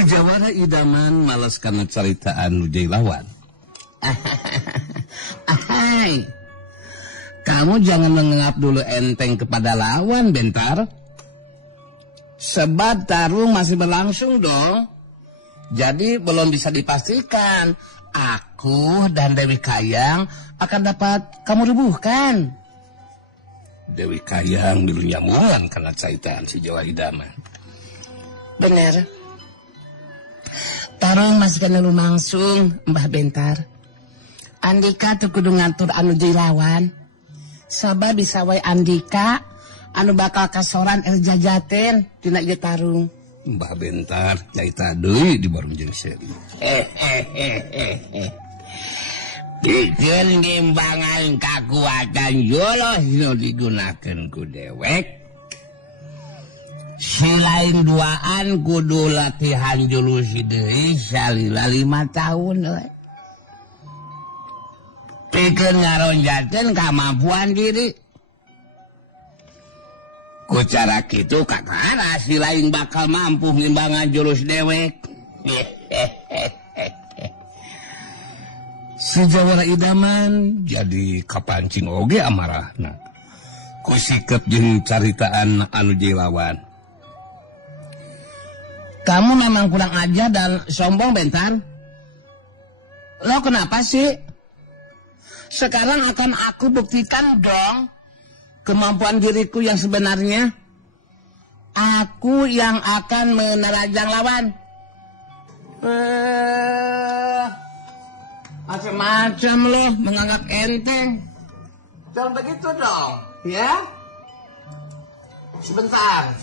Jawara idaman malas karena caritaan Jai lawan. Hai, kamu jangan menganggap dulu enteng kepada lawan, Bentar. Sebab tarung masih berlangsung dong. Jadi belum bisa dipastikan aku dan Dewi Kayang akan dapat kamu rubuhkan. Dewi Kayang dulu nyamuan karena caritaan si Jawa idaman. Bener. Tarung masih kena lumangsung, Mbah Bentar. Andika tuh kudu ngatur anu Jai lawan. Sabab bisa wae Andika anu bakal kasoran jajaten tina ieu tarung. Mbah Bentar caita deui di bareng jeung Seri. Bikin nimbangan kekuatan Yoloh nu digunakeun ku dewek. Selain duaan kudu latihan julusi deui salila 5 tahun we. Pikeun ngaronjatkeun kemampuan diri. Ku cara kitu kakara si lain bakal mampu ngimbangan jurus dewek. Si Jawara idaman jadi kapancing oge amarahna. Ku sikep jeung caritaan anu Jai lawan. Kamu memang kurang ajar dan sombong, Bentar. Lo kenapa sih? Sekarang akan aku buktikan dong kemampuan diriku yang sebenarnya. Aku yang akan menerajang lawan. Macam-macam lo menganggap enteng. Jangan begitu dong, ya? Sebentar.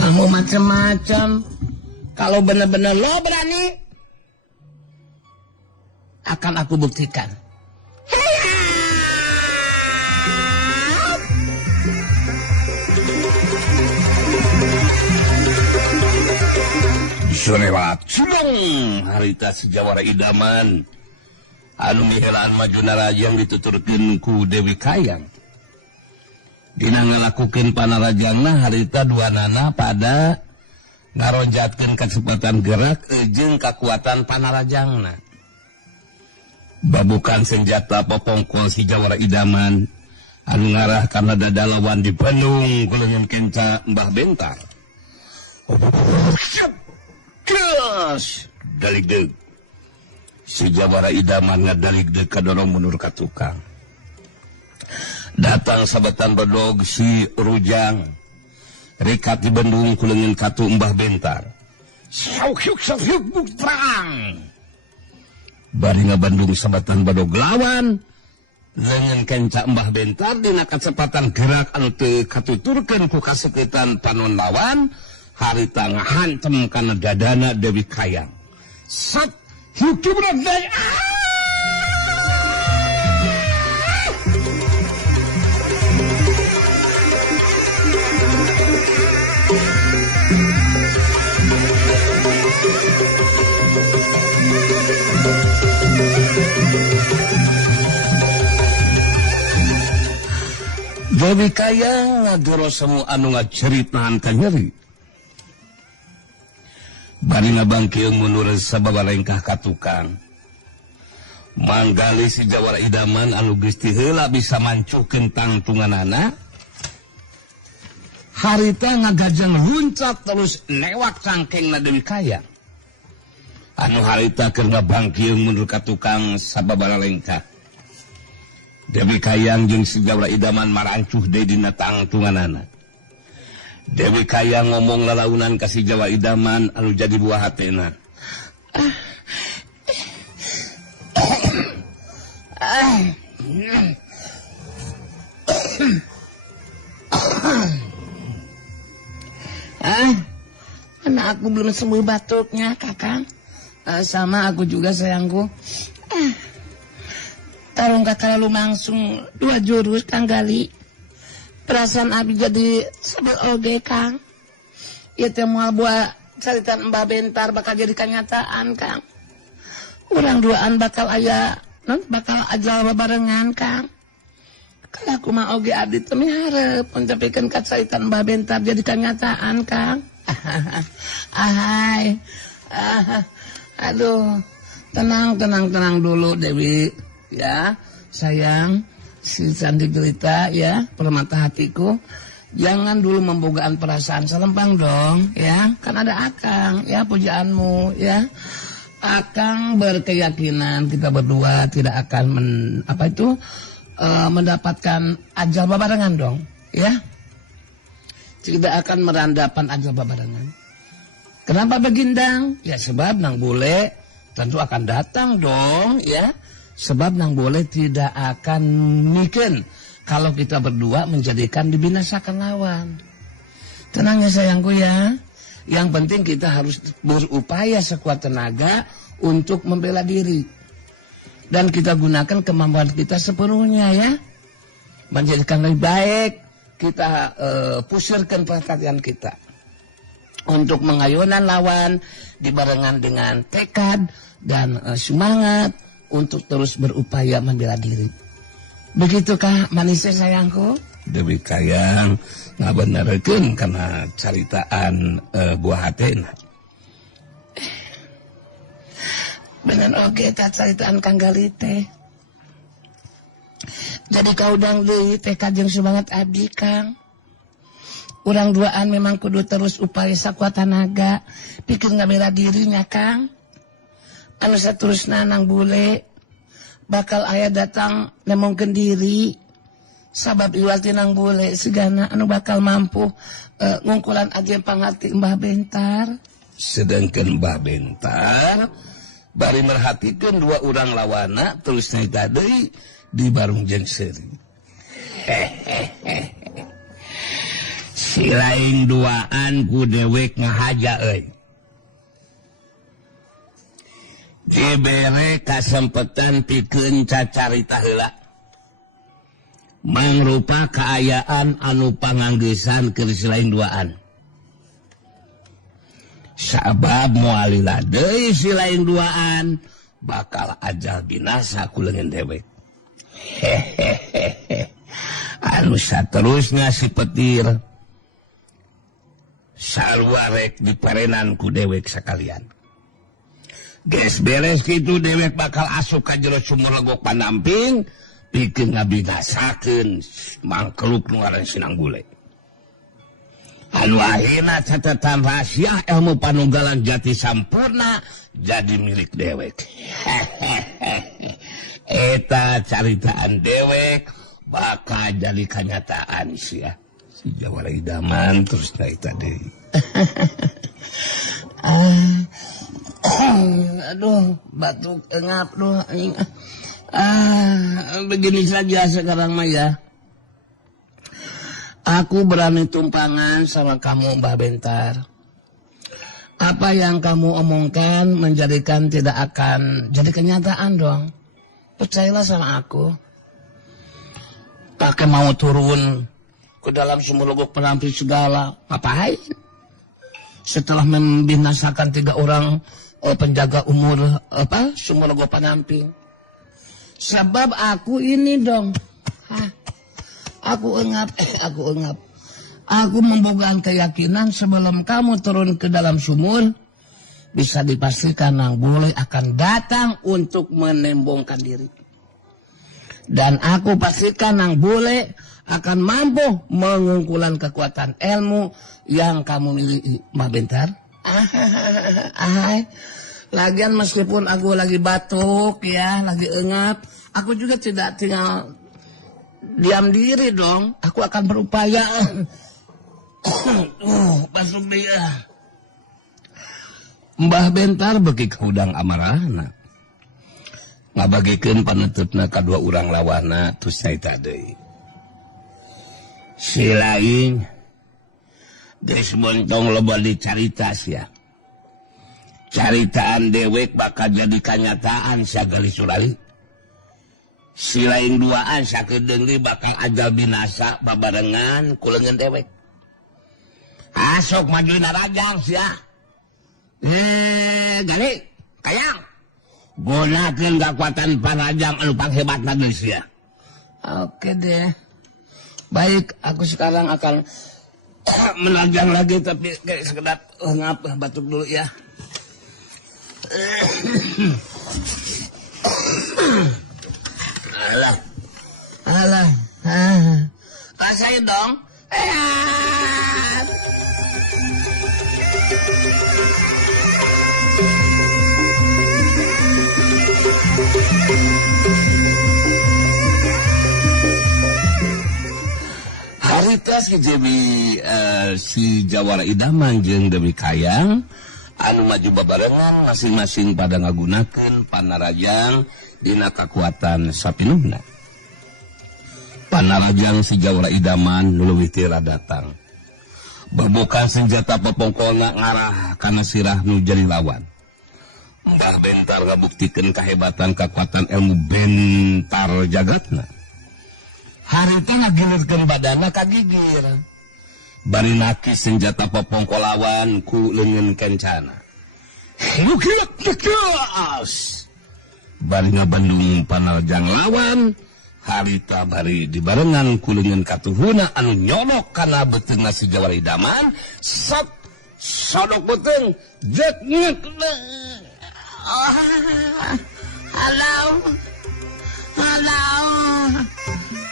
Kamu macam-macam. Kalau benar-benar lo berani, akan aku buktikan. Sonewat sulung harita sejawara idaman anu mihelaan majuna rajang dituturkeun ku Dewi Kayang. Dina ngalakukeun panarajangna harita duanana pada ngaronjatkeun kecepatan gerak jeung kakuatan panarajangna. Babukan senjata popongkol si Jawara idaman anu ngarah karena dada lawan di Bandung kuleungeun kenca Mbah Bentar. Kes dalik deug. Si Jawara idaman ngadalik deug kadorong mundur ka tukang. Datang sabetan bedog si Rujang. Rekat di Bandung kuleungeun katu Mbah Bentar. Syuk perang. Bari ngabandung sabetan bedog lawan. Leungeun kenca Mbah Bentar dina kacepatan gerak anu teu katuturkeun ku kaseuketan panon lawan. Harita ngahantem kana dadana Dewi Kayang. Sat hidup radai. Dewi Kayang ngadoro semu anu ngaceritaan ka nyeri. Bari ngabangkeung mundur sababarengkah ka tukang. Manggali si Jawara idaman anu geus ti heula bisa mancukeun tangtunganana. harita ngagajang luncat terus lewat cangkeng na Dewi Kayang. Anu harita keur ngabangkieung mundur ka tukang sababaraha lengkah. Dewi Kayang jeung si Jawa Idaman marancuh deui dina tangtunganana. Dewi Kayang ngomong lalaunan ka si Jawa Idaman anu jadi buah hatena. Anak aku belum sembuh batuknya, Kakang. Sama aku juga, sayangku. Tarung kakak lalu langsung 2 jurus, Kang Gali. Perasaan abi jadi sebel oge, Kang. Ya teh moal buat caritan Mbah Bentar bakal jadi kenyataan, Kang. Urang duaan bakal ajal barengan, Kang. Kalau aku mah oge abdi teu miharep mencapikeun ka caritan Mbah Bentar jadi kenyataan, Kang. Aduh, tenang dulu Dewi, ya sayang, si Sandi Gelita ya, permata hatiku, jangan dulu membogaan perasaan selempang dong, ya kan ada Akang, ya pujaanmu, ya Akang berkeyakinan kita berdua tidak akan mendapatkan ajal babarengan dong, ya tidak akan merandapan ajal babarengan. Kenapa begindang? Ya sebab Nang Bule tentu akan datang dong, ya. Sebab Nang Bule tidak akan mikir kalau kita berdua menjadikan dibinasakan lawan. Tenang ya sayangku ya. Yang penting kita harus berupaya sekuat tenaga untuk membela diri. Dan kita gunakan kemampuan kita sepenuhnya ya. Menjadikan lebih baik, kita pusirkan perhatian kita. Untuk mengayunan lawan dibarengan dengan tekad dan semangat untuk terus berupaya membela diri. Begitukah manisnya sayangku? Dewi Kayang ngabenerkeun karena caritaan buah hatena. Bener oge ta caritaan Kang Gali teh. Jadi kaudang deui tekad jeung semangat abdi, Kang. Urang duaan memang kudu terus upaya sakuat tenaga pikir ngabela dirinya, Kang. Anu saterusna Nang Bule bakal aya datang nemongkeun diri sabab iwati Nang Bule sigana anu bakal mampu ngungkulan ajen pangarti Mbah Bentar. Sedangkan Mbah Bentar bari merhatikeun 2 urang lawana terus naita deui di Barung jeung Seuri. Si lain duaan ku dewek ngahaja euy. Dibere kasempetan pikeun cacarita heula. Mangrupa kaayaan anu panganggesan keur si lain duaan. Sabab moal lila deui si lain duaan bakal ajal binasa ku leungeun dewek. Anu saterusna si petir salwarek diparenan ku dewek sakalian. Geus beres kitu dewek bakal asup ka jero sumur legok Panamping pikeun ngabinasakeun mangkeluk nu ngaran si Nang Bule. Anu akhirna catatan rahasia ilmu panunggalan jati sampurna jadi milik dewek. Eta caritaan dewek bakal jadi kenyataan sia. Si Jawa Idaman terus naita deui. Aduh, batuk engap doh anjing. Begini saja sekarang mah ya. Aku berani tumpangan sama kamu Mbah Bentar. Apa yang kamu omongkan menjadikan tidak akan jadi kenyataan dong. Percayalah sama aku. Pakai mau turun ke dalam sumur legok Panamping segala, ngapain? Setelah membinasakan 3 orang penjaga umur sumur legok Panamping. Sebab aku ini dong. Aku engap. Aku membogaan keyakinan sebelum kamu turun ke dalam sumur, bisa dipastikan Nang Bule akan datang untuk menembongkan diri. Dan aku pastikan Nang Bule akan mampu mengungkulan kekuatan ilmu yang kamu miliki, Mbah Bentar. Lagian meskipun aku lagi batuk ya, lagi engap, aku juga tidak tinggal diam diri dong. Aku akan berupaya. Batuk dia. Mbah Bentar beki kaudang amarahna. Ngabagikeun panutupna kadua urang lawana tus nyaita deui. Si lain geus montong loba dicarita sia. Caritaan dewek bakal jadi kenyataan sagali surali. Si lain duaan sakedeung bakal ajal binasa babarengan ku leungeun dewek. Asok majuina rajang sia. Gali, kayang. Gunakeun kekuatan panajang anu panghebatna geus ya. Oke deh. Baik, aku sekarang akan menajang lagi tapi kayak sekedar ngap batuk dulu ya. Alah. Rasain dong. Harita si Jawara Idaman jeung Dewi Kayang anu maju babarengan masing-masing pada ngagunakeun panarajang dina kakuatan sapinuhna. Panarajang si Jawara Idaman nu leuwih teu datang. Babokan senjata pepongkolna ngarah kana sirah nu jadi lawan. Mbah Bentar ngabuktikeun kahebatan kakuatan ilmu bentar jagatna. Harita ngagilirkeun badanna kagigir. Bari nakis senjata pepongkol lawan ku leungeun kencana. Bari ngabandung panarajang lawan, harita bari dibarengan ku leungeun katuhuna anu nyolok kana beuteungna si Jawara Idaman. Sodok beuteung jek ngek. Halo.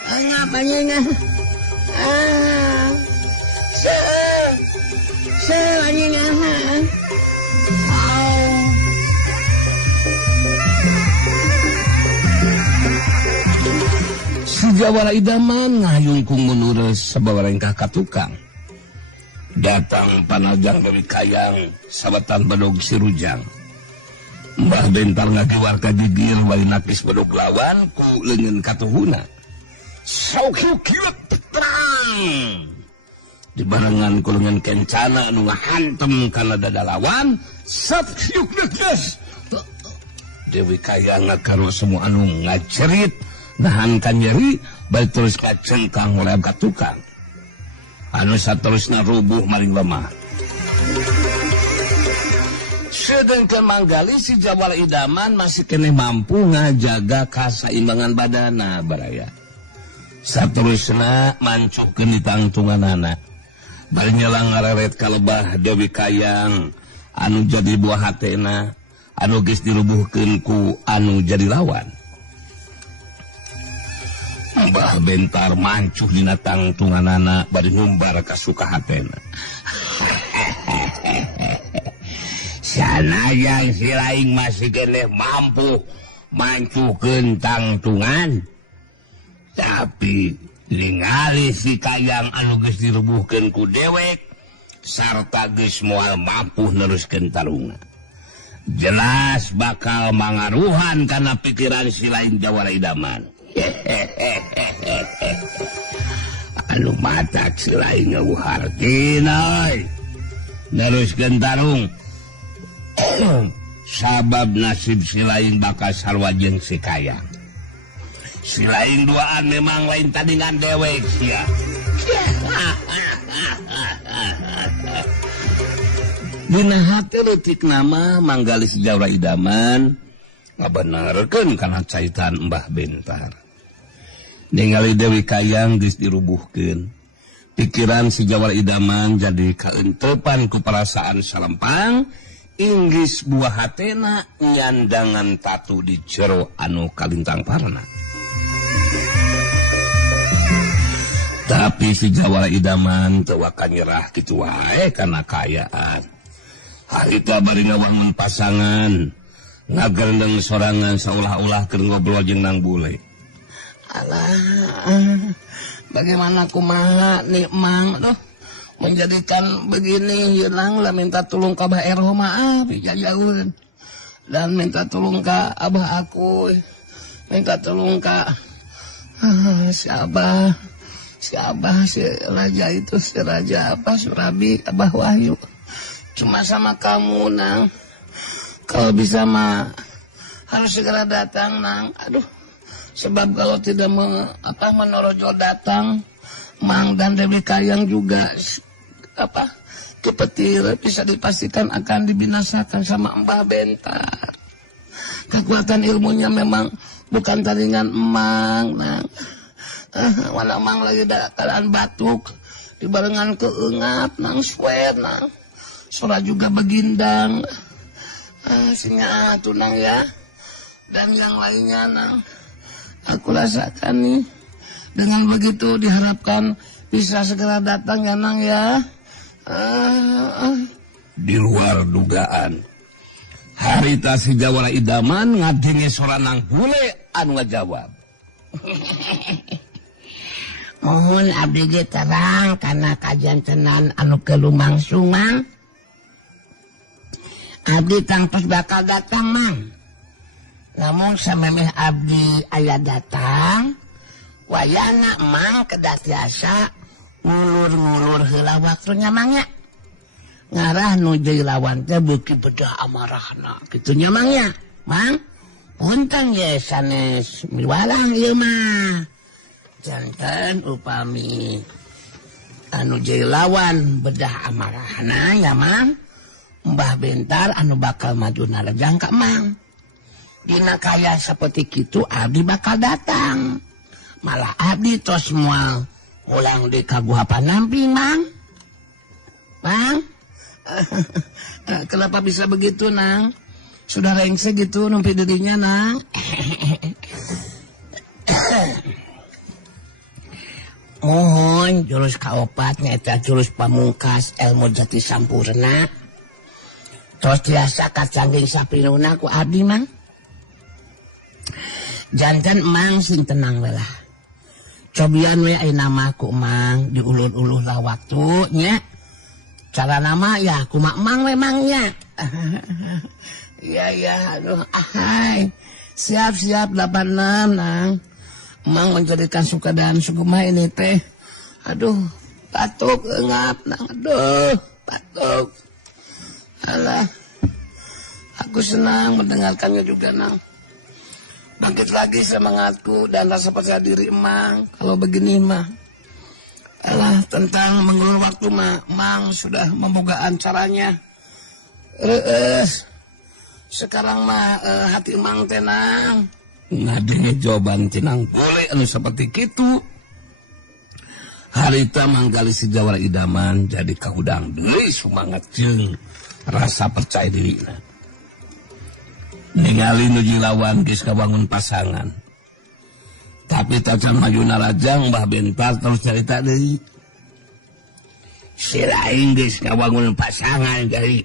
Ngapanya? Si Jawara Idaman ngayungkung menulis sababarengkah ka tukang. Datang panajang Dewi Kayang sabatan bedog si Rujang. Mbah Bentar ngagiwar ka gigir wali nakis bedog lawan ku leungeun katuhuna. Saukiuk terang. Dibarengan ku leungeun kencana anu ngahantem kana dada lawan, saukiuk geus. Dewi Kayang ngakarua semua anu ngacerit, nahan ka nyeri, balik terus kacengkang oleh ka tukang. Anu saterusna rubuh maring lemah. Sedangkan manggali si Jawara Idaman masih kene mampu ngajaga kasaimbangan badana baraya. Saterusna mancukeun di tangtunganana. Bari nyelang ngareret ka lebah Dewi Kayang anu jadi buah hatena, anu geus dirubuhkeun ku anu jadi lawan. Mbah Bentar mancuh dina tangtunganana bari ngumbar ka sukahatena. Sanajang si laing masih kene mampu mancukeun tangtungan, tapi ningali si Kayang anu geus dirubuhkeun ku dewek sarta geus moal mampu neruskeun tarungna. Jelas bakal mangaruhan kana pikiran si lain Jawara Idaman. Anu matak si lain ngawuharkeun euy. Neruskeun tarung. Sabab nasib si lain bakal sarua jeung si Kayang. Si lain duaan memang lain tandingan dewek sia. Dina hati leutik nama manggali si Jawara Idaman ngabenerkeun kana caitan Mbah Bentar. Ningali Dewi Kayang geus dirubuhkeun, pikiran si Jawara Idaman jadi kaentepan ku perasaan salempang. Inggris buah hatena nyandangan tatu di jero anu kalintang parna. Tapi si Jawara Idaman teu waka nyerah kitu wae kana kayaan. Harita bari ngawangun pasangan, ngagendeng sorangan saulah-ulah keur ngobrol jeung Nang Bule. Alah, bagaimana kumaha nih Mang, aduh, menjadikan begini, hilang lah minta tolong ke Abah Erho maaf, jauh dan minta tolong ke Abah aku, minta tolong ke si Abah, si Raja itu, si Raja apa, Surabi, Abah Wahyu, cuma sama kamu Nang, kalau bisa mah harus segera datang Nang, aduh. Sebab kalau tidak menorojol datang, Mang dan Dewi Kayang juga kepetir bisa dipastikan akan dibinasakan sama Mbah Bentar. Kekuatan ilmunya memang bukan tandingan Mang, Nang. Mana Mang lagi keadaan batuk, dibarengan keengap, Nang swear, Nang. Sora juga begindang. Sinya tunang ya. Dan yang lainnya, Nang. Aku rasakan nih, dengan begitu diharapkan bisa segera datang ya Nang ya. Di luar dugaan, harita si Jawara Idaman ngadenge sora Nang Bule anu ngajawab. Mohon abdi ge terang karena kajantenan anu kelumangsu Mang. Abdi tangtos bakal datang Mang. Namun samemeh abdi aya datang, wayana Mang kedah tiasa ngulur-ngulur heula waktunya Mang nya. Ngarah nuju lawan teh beuki bedah amarahna, kitu nya Mang nya. Mang, punten ye sanes miwalang ieu mah. Janten upami anu jadi lawan bedah amarahna ya Mang. Mbah Bentar anu bakal maju narejang ka Mang. Dina kaya seperti itu abdi bakal datang. Malah abdi tos moal ulang di kaguhapan namping Mang. Mang, kenapa bisa begitu Nang? Sudah rengse gitu numpi dirinya Nang. Mohon jurus kaopat nyaeta jurus pamungkas ilmu jati sampurna. Tos tiasa kacangging sapinuna ku abdi Mang. Jantan Mang sing tenang lah. Cobian we ai namaku Mang diulur-ulur lah waktunya. Cara nama ya kumak Mang we Mangnya. Iya aduh ahai. Siap 86 Nang. Mang menjadikan suka dan sugema ini teh. Aduh, batuk engap Nang. Aduh, batuk. Alah. Aku senang mendengarkannya juga Nang. Bangkit lagi semangatku dan rasa percaya diri Mang. Kalau begini mah, alah tentang mengulur waktu mah, Mang sudah membogaan caranya. Sekarang mah hati Mang tenang. Ngadenge jawaban Nang Bule anu seperti kitu. Harita manggali si Jawara Idaman jadi kahudang deui semangat jeung rasa percaya dirina. Ningali nuju lawan geus kabangun pasangan. Tapi tacan maju narajang Mbah Bentar terus cerita deui. Si lain geus kabangun pasangan jadi.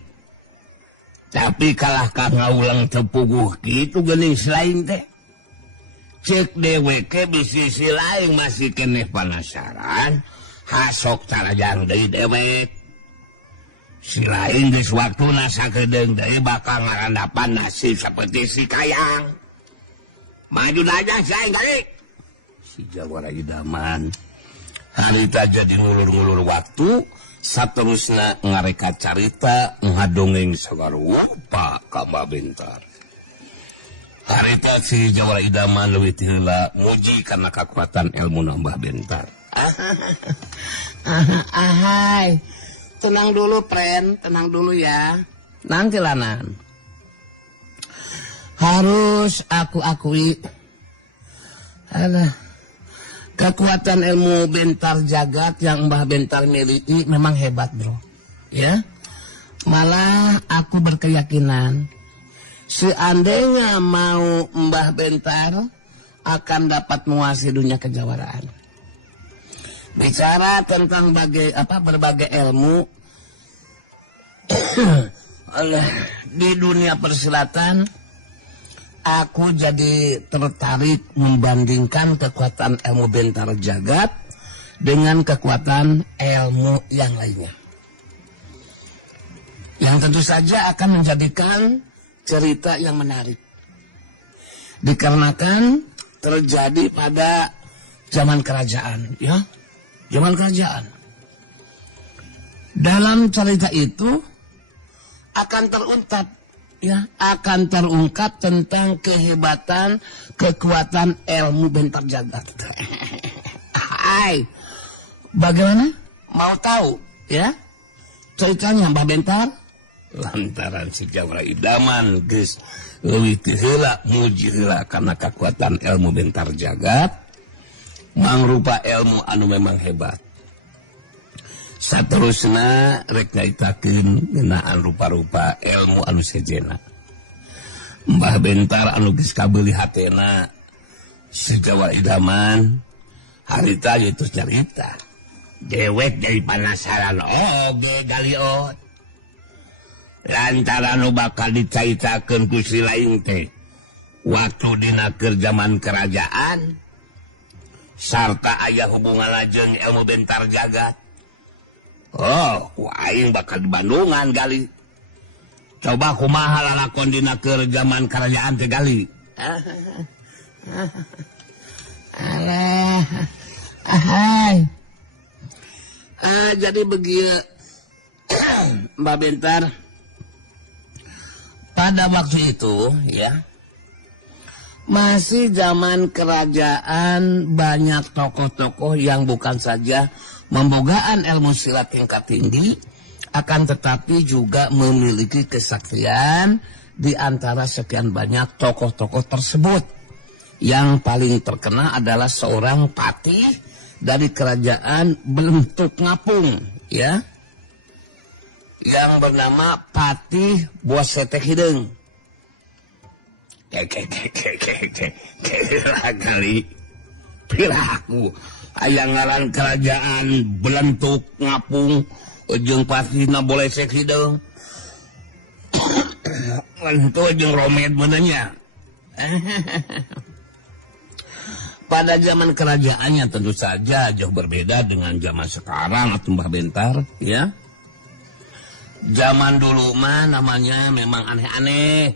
Tapi kalah ka ngaulang tepuguh kitu geuning si lain teh. Cek deweke bisi si lain masih keneh penasaran. Hasok carajang deui dewek. Si lain geus waktuna sakedeung deui bakal ngarandapan nasib seperti si Kayang. Maju aja si aing kali. Si Jawara Idaman harita jadi ngulur-ngulur waktu saterusna ngareka carita ngadongeng sagarupa ka Mbah Bentar. Harita si Jawara Idaman leuwih ti heula muji karena kekuatan ilmu Mbah Bentar. Ahai. Tenang dulu, friend. Tenang dulu ya. Nanti lah, Nan. Harus aku akui. Alah. Kekuatan ilmu Bentar Jagat yang Mbah Bentar miliki memang hebat, bro. Ya. Malah aku berkeyakinan. Seandainya mau Mbah Bentar akan dapat menguasai dunia kejawaraan. bicara tentang berbagai ilmu di dunia persilatan, aku jadi tertarik membandingkan kekuatan ilmu bentar jagat dengan kekuatan ilmu yang lainnya, yang tentu saja akan menjadikan cerita yang menarik, dikarenakan terjadi pada zaman kerajaan, ya, zaman kerajaan. Dalam cerita itu akan terungkap tentang kehebatan, kekuatan ilmu bentar jagat. Hai, bagaimana? Mau tahu, ya? Ceritanya Mbah Bentar? Lantaran sejauh idaman, guys, lebih tihela, muji heula karena kekuatan ilmu bentar jagat, mangrupa ilmu anu memang hebat. Saterusna rek ngaitakeun ngeunaan rupa-rupa ilmu anu sejena. Mbah Bentar anu geus kabeuli hatena sejauh idaman, harita itu cerita. Dewek jadi penasaran oge galiot. Lantaran nu bakal dicaitakeun ku si lain teh waktu dina keur zaman kerajaan sarta aya hubungan jeung ilmu bentar jagat. Oh, ku aing bakal di Bandungan gali. Coba kumaha lalakon dina keur zaman kerajaan teh gali. Alah. Ahai. Jadi begitu Mbak Bentar, pada waktu itu, ya, masih zaman kerajaan, banyak tokoh-tokoh yang bukan saja membogaan ilmu silat tingkat tinggi, akan tetapi juga memiliki kesaktian di antara sekian banyak tokoh-tokoh tersebut. Yang paling terkenal adalah seorang patih dari kerajaan Belentuk Ngapung, ya, yang bernama Patih Bosetek Hideung. Kali piraku aya ngaran kerajaan Belentuk Ngapung jeung Patihna Bosetek Hideung. Itu jeung Romed menanya. Pada zaman kerajaannya tentu saja jauh berbeda dengan zaman sekarang atau Mbah Bentar, ya. Zaman dulu mah namanya memang aneh-aneh.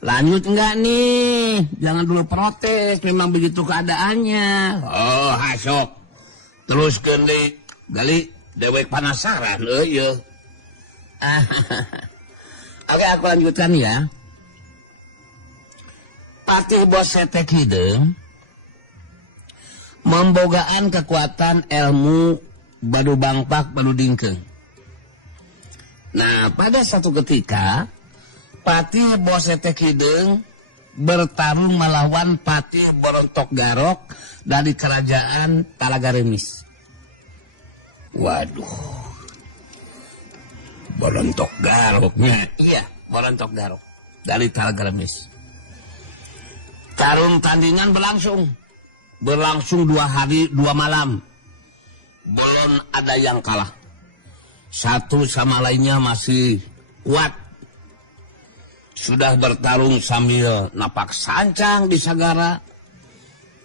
Lanjut enggak nih? Jangan dulu protes, memang begitu keadaannya. Oh, hasok. Teruskeun deui, gali dewek penasaran euy. Oke, aku lanjutkan ya. Patih Bosetek Hideung membogaan kekuatan ilmu badu bangpak badu dingkeung. Nah, pada satu ketika Patih Bosetek Hideung bertarung melawan Patih Borontok Garok dari kerajaan Talaga Remis. Waduh. Borontok Garoknya. Iya, Borontok Garok dari Talaga Remis. Tarung tandingan berlangsung 2 hari 2 malam. Belum ada yang kalah. Satu sama lainnya masih kuat. Sudah bertarung sambil napak sancang di Sagara.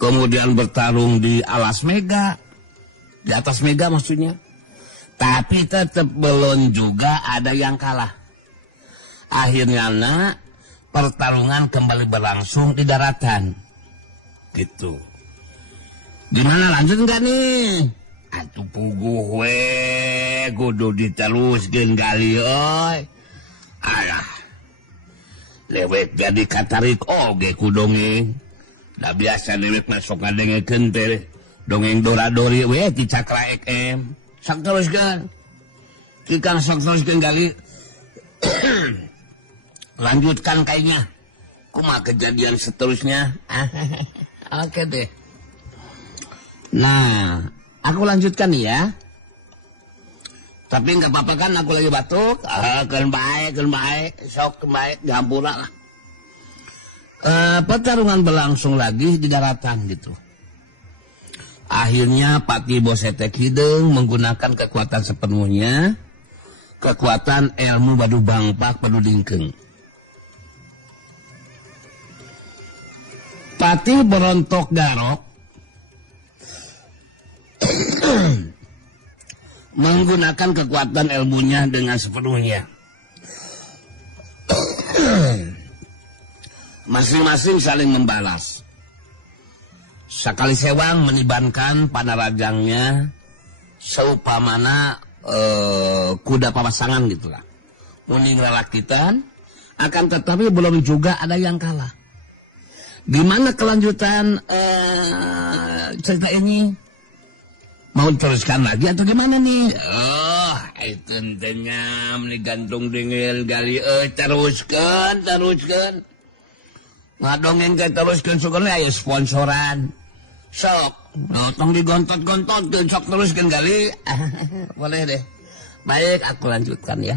Kemudian bertarung di alas Mega. Di atas Mega maksudnya. Tapi tetap belum juga ada yang kalah. Akhirnya pertarungan kembali berlangsung di daratan. Gitu. Gimana, lanjut enggak nih? Atuh puguh we, kudu diteruskeun gali euy. Alah. Lewek jadi katarik oge ku dongeng. Da biasa lewek masuk ngadengekeun teh dongeng dora-dori we ti Cakra FM. Sok teruskeun. Ki Kang sok teruskeun gali. Lanjutkan kayaknya. Kumaha kejadian seterusnya? Oke deh. Nah, aku lanjutkan ya. Tapi nggak apa-apa kan, aku lagi batuk. Kan baik. Sok baik, gampura lah. Pertarungan berlangsung lagi di daratan gitu. Akhirnya Patih Bosetek Hideng menggunakan kekuatan sepenuhnya, kekuatan ilmu Badu Bangpak Padu Dingkeng. Patih Berontok Garok menggunakan kekuatan ilmunya dengan sepenuhnya. Masing-masing saling membalas. Sakali sewang menibankan panarajangnya seupamana kuda papasangan gitulah. Muning lalakitan, akan tetapi belum juga ada yang kalah. Gimana kelanjutan cerita ini? Mau teruskan lagi atau gimana nih? Oh, itu entenya nih gantung dengel gali teruskan. Ngadongeng ke teruskan syukurnya ayo sponsoran. Sok, tong digontot-gontot sok teruskan gali. Boleh deh. Baik, aku lanjutkan ya.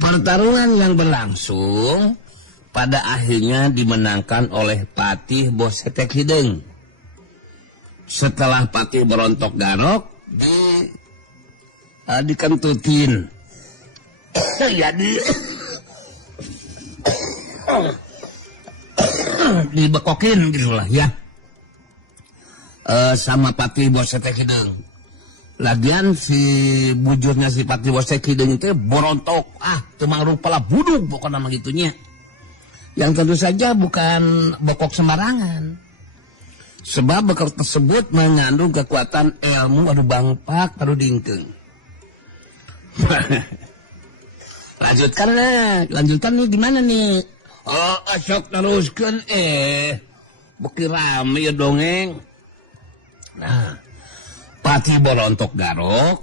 Pertarungan yang berlangsung pada akhirnya dimenangkan oleh Patih Bosetek Hideng. Setelah Patih Berontok Garok dikentutin, jadi dibekokin gitulah ya, sama Patih Bosetek Hideng. Lagian si bujurnya si Patih Bosetek Hideng itu berontok, temang rupa lah buduk pokoknya nama gitunya. Yang tentu saja bukan bokok sembarangan. Sebab bekal tersebut mengandung kekuatan ilmu Badu Bangpak Padu Dingkeng. Lanjutkan nih gimana nih? Oh, asok teruskan beki rame ya dongeng. Nah, Patih Berontok Garok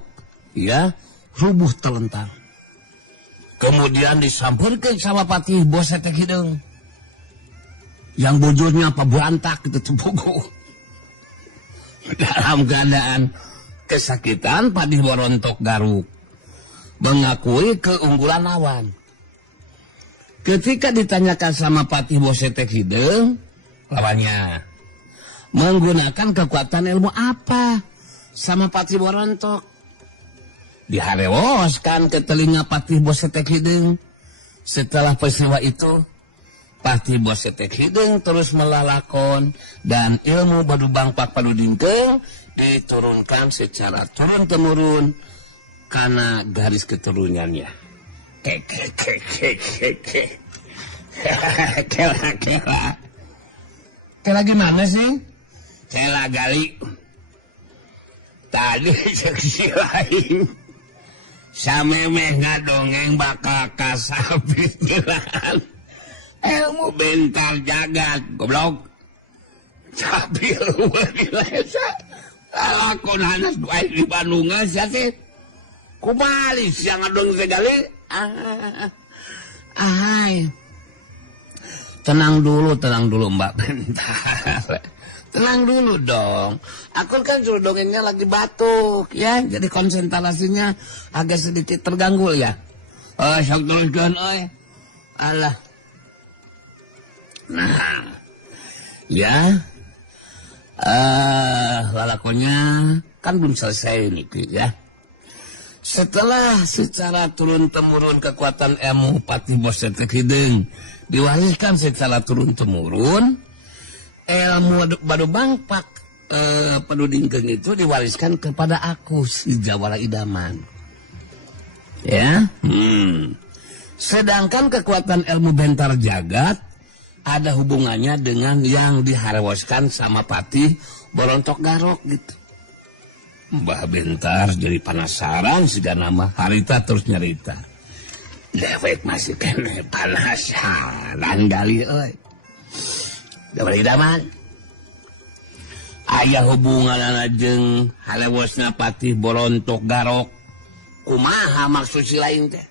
ya rubuh telentang. Kemudian disamperkan sama Patih Bosetek Hideng. Yang bujurnya apa berantak itu tepugu. Dalam keadaan kesakitan, Patih Berontok Garuk mengakui keunggulan lawan. Ketika ditanyakan sama Patih Bosetek Hideng, lawannya menggunakan kekuatan ilmu apa sama Patih Berontok. Diharewoskan ke telinga Patih Bosetek Hideng. Setelah peristiwa itu, Patih Bosetek Hideng terus melalakon dan ilmu Badu Bangpak Padu Dingkeng diturunkan secara turun-temurun karena garis keturunannya. Kela gimana sih? Kela gali. Tadi seksi lain. Samemeh ngadongeng bakal kasabit gelan. Ilmu bentar jagat, goblok. Tapi luar biasa. Lakon hanas baik di Bandungan sih. Kubalik siang adong segala. Tenang dulu Mbak bentar. Tenang dulu dong. Aku kan suruh dongengnya lagi batuk ya. Jadi konsentrasinya agak sedikit terganggu ya. Sok teruskan alah. Nah, ya, lalakonnya kan belum selesai nih, ya. Setelah secara turun-temurun kekuatan ilmu Patih Bosetek Hideng diwariskan secara turun-temurun, ilmu Badu Bangpak Padu Dingkeng itu diwariskan kepada aku si Jawara Idaman. Ya, sedangkan kekuatan ilmu Bentar Jagat ada hubungannya dengan yang diharewaskan sama Patih Berontok Garok gitu. Mbah Bentar jadi penasaran siga nama harita terus nyerita. Dewek masih kene penasaran gali Jawara Idaman. Aya hubungan jeung harewasna Patih Berontok Garok. Kumaha maksud si lain teh?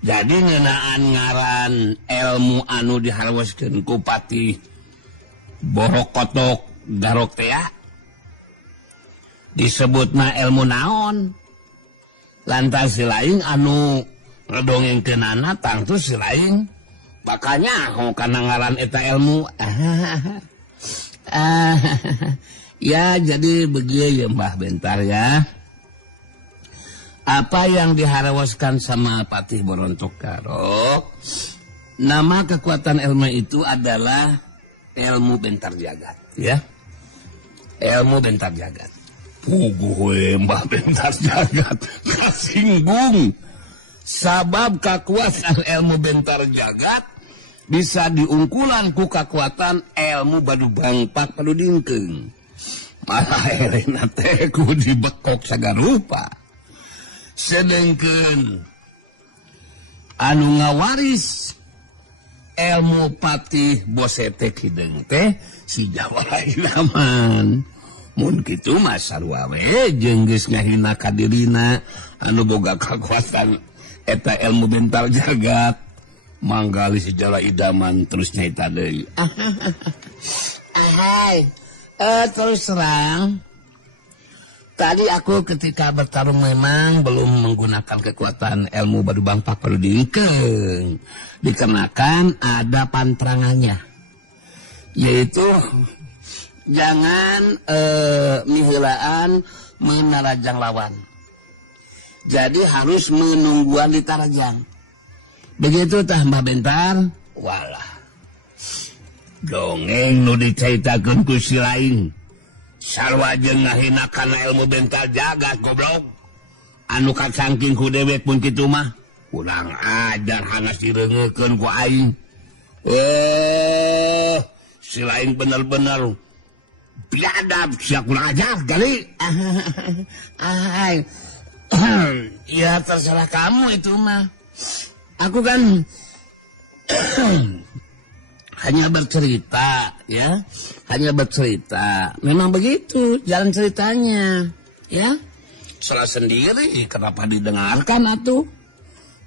Jadi ngeunaan ngaran ilmu anu diharwaskeun ku Patih Borokotok Garok teh disebutna ilmu naon. Lantas si lain anu ngedongengkeunana tangtu si lain bakal nyaho kana ngaran eta ilmu. Ya jadi begini ya Mbah Bentar ya. Apa yang diharawaskan sama Patih Borontokaro, nama kekuatan ilmu itu adalah ilmu bentar jagat, ya. Ilmu bentar jagat. Puguh Mbah bentar jagat kasinggung. Sabab kekuatan ilmu bentar jagat bisa diungkulan ku kekuatan ilmu badu bangpak padu dingkeung. Malah elena teh ku dibekok sagarupa. Sedengkeun anu ngawaris ilmu Patih Bosete Kideung teh si Jawara Idaman. Mun kitu mah sarua we jeung geus ngahina ka dirina anu boga kakuatan eta ilmu bentar jagat. Manggali si Jawara Idaman terus nyaita deui. Ahai, terus terang. Tadi aku ketika bertarung memang belum menggunakan kekuatan ilmu badu bangpak padu dingkeung. Dikarenakan ada panterangannya. Yaitu jangan miheulaan menarajang lawan. Jadi harus menungguan di tarajang. Begitu tah Mbah Bentar. Walah. Dongeng nu dicaritakeun ku si lain. Sarua jeung ngahina kana ilmu bentar jagat goblok. Anu kacangking ku dewek pun kitu mah kurang ajar hanas direungekeun ku aing. Si lain bener-bener biadab sia kurang ajar kali. Ya terserah kamu itu mah. Aku kan hanya bercerita, ya, hanya bercerita. Memang begitu jalan ceritanya, ya. Salah sendiri, kenapa didengarkan atuh?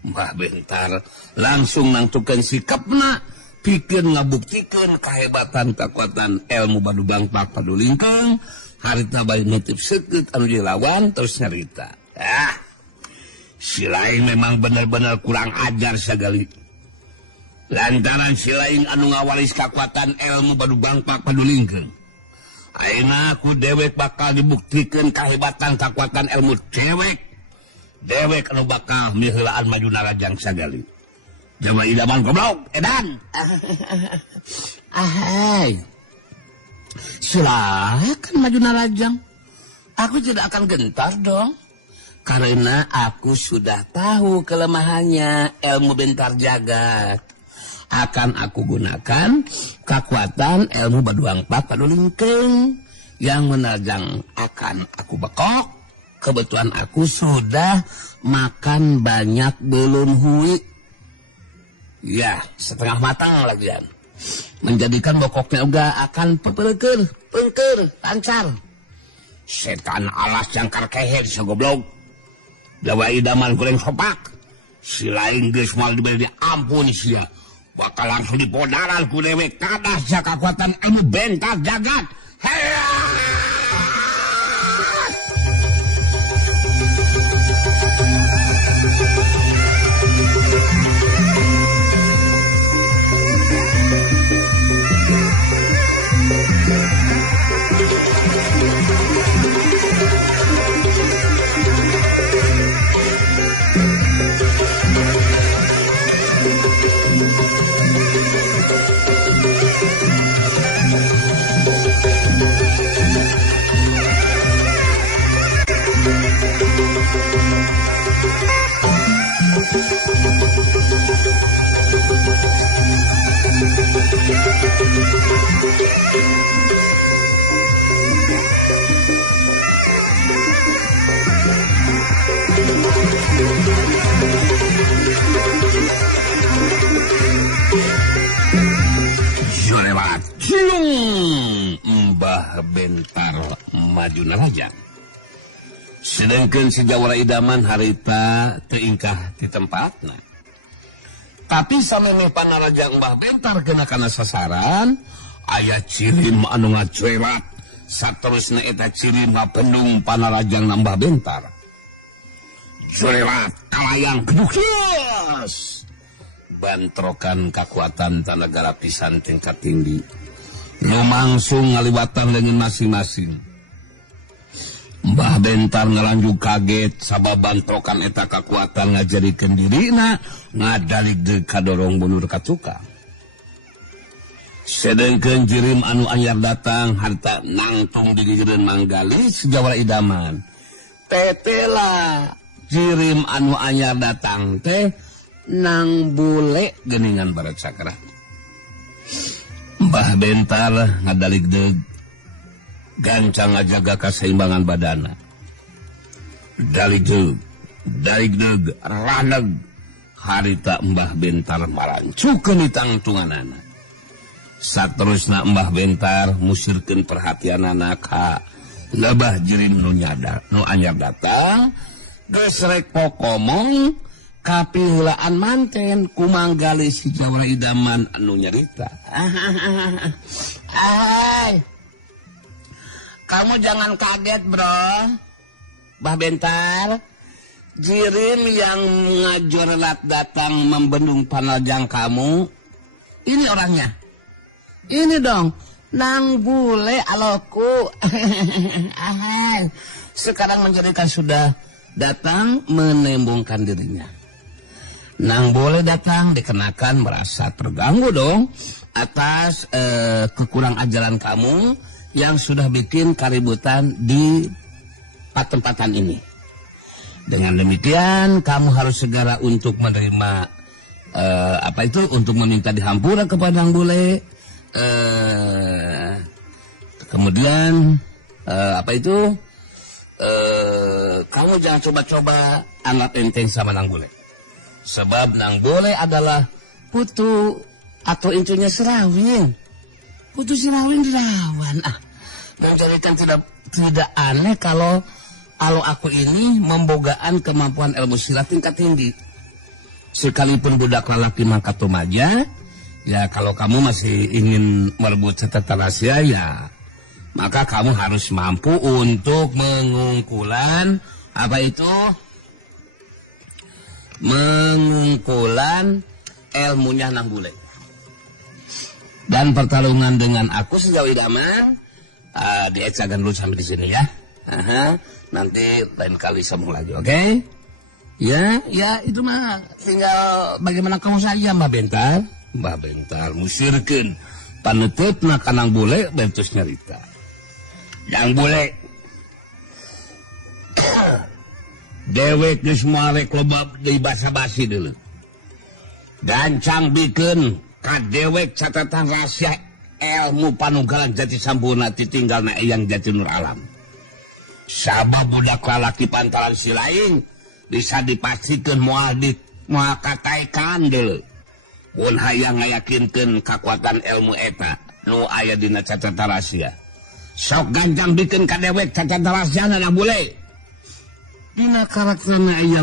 Mbah Bentar langsung nangtukeun sikapna, pikeun ngabuktikeun kahebatan kekuatan ilmu badu bangpak padu lingkeng. Harita bae nitip seukeut anu dilawan terus nyarita. Si lain memang benar-benar kurang ajar sagali. Lantaran si lain anu ngawaris kekuatan ilmu badu bangpak padu lingkeung. Ayeuna aku dewek bakal dibuktikeun kahebatan kekuatan ilmu dewek anu bakal miheulaan maju narajang sagali. Jawara Idaman goblok, edan. Ahai. Silakan maju narajang. Aku tidak akan gentar dong. Karena aku sudah tahu kelemahannya ilmu bentar jagat. Akan aku gunakan kekuatan ilmu badu bangpak padu lingkeung yang menerjang akan aku bekok. Kebetulan aku sudah makan banyak belum hui. Ya, setengah matang lagian. Menjadikan bokoknya juga akan pengker, lancar. Setan alas jangkar keher sagoblok. Jawara Idaman goreng sopak. Si lain geus moal diberi ampun sia. Bakal langsung dipodaran ku dewek kadah sia kekuatan ilmu bentar jagat. Lewat Mbah Bentar maju narajang. Sedangkan si Jawara Idaman harita teingkah di tempatna. Tapi samemeh panarajang Mbah Bentar kena kana sasaran, aya cirim anu ngacuerat. Saterusna eta cirim ngapendung panarajang Mbah Bentar. Cuerat kalayang kedukias. Bantrokan kekuatan tanagara pisan tingkat tinggi. lumangsung ngaliwatan dengan masing-masing. Mbah Bentar ngalanjut kaget sabab bantrokan eta kekuatan ngajadikeun dirina ngadalig kadorong mundur ka tukang. Sedengkeun jirim anu anyar datang harta nangtung di gigireun manggali sejawara idaman. Tetela jirim anu anyar datang teh nang bule geuningan barat sakra. Mbah Bentar ngadalig deug gancang ngajaga kaseimbangan badana. Dalig deug raneg harita Mbah Bentar marancukeun di tangtunganana. Saterusna Mbah Bentar musirkeun perhatianana ka lebah jirim nu anyar datang geus rek pokomong kapiheulaan manten kumanggali si jawara idaman anu nyarita. Ay, kamu jangan kaget bro, Mbah Bentar. Jirim yang ngajorelat datang membendung panajang kamu, ini orangnya. Ini dong, nang bule aloku. Sekarang menjadikan sudah datang menembungkan dirinya. Nang boleh datang dikenakan merasa terganggu dong atas kekurang ajaran kamu yang sudah bikin keributan di tempatan ini. Dengan demikian kamu harus segera untuk menerima untuk meminta dihampura kepada Nang Bule. Kemudian kamu jangan coba-coba anggap enteng sama Nang Bule. Sebab Nang Bule adalah putu atau incunya Serawing. Putu Serawing dilawan. Dan jadikan tidak aneh kalau aku ini membogaan kemampuan ilmu silat tingkat tinggi. Sekalipun budak lalaki mangkat tomaja, ya kalau kamu masih ingin merebut cetatan rahasia ya, maka kamu harus mampu untuk mengungkulan mengungkulan ilmunya Nang Bule. Dan pertarungan dengan aku sejauh idaman diecakan dulu sampai di sini ya. Nanti lain kali sambung lagi, oke? Ya itu mah tinggal bagaimana kamu saja Mbah Bentar. Mbah Bentar musirkeun panutupna ka Nang Bule bentus nyarita. Nang Bule dewek geus moal rek loba deui basa-basi deuleu. Gancang bikeun ka dewek catatan rahasia ilmu panugalan jati sampurna titinggalna Eyang Jatinur Alam. Sabab budak lalaki pantaran si lain bisa dipastikan moal kataekan deuleu. Mun hayang ngayakinkeun kakuatan ilmu eta nu aya dina catatan rahasia. Sok gancang bikeun ka dewek catatan rahasiana Nang Bule. Dina karakterna Eyang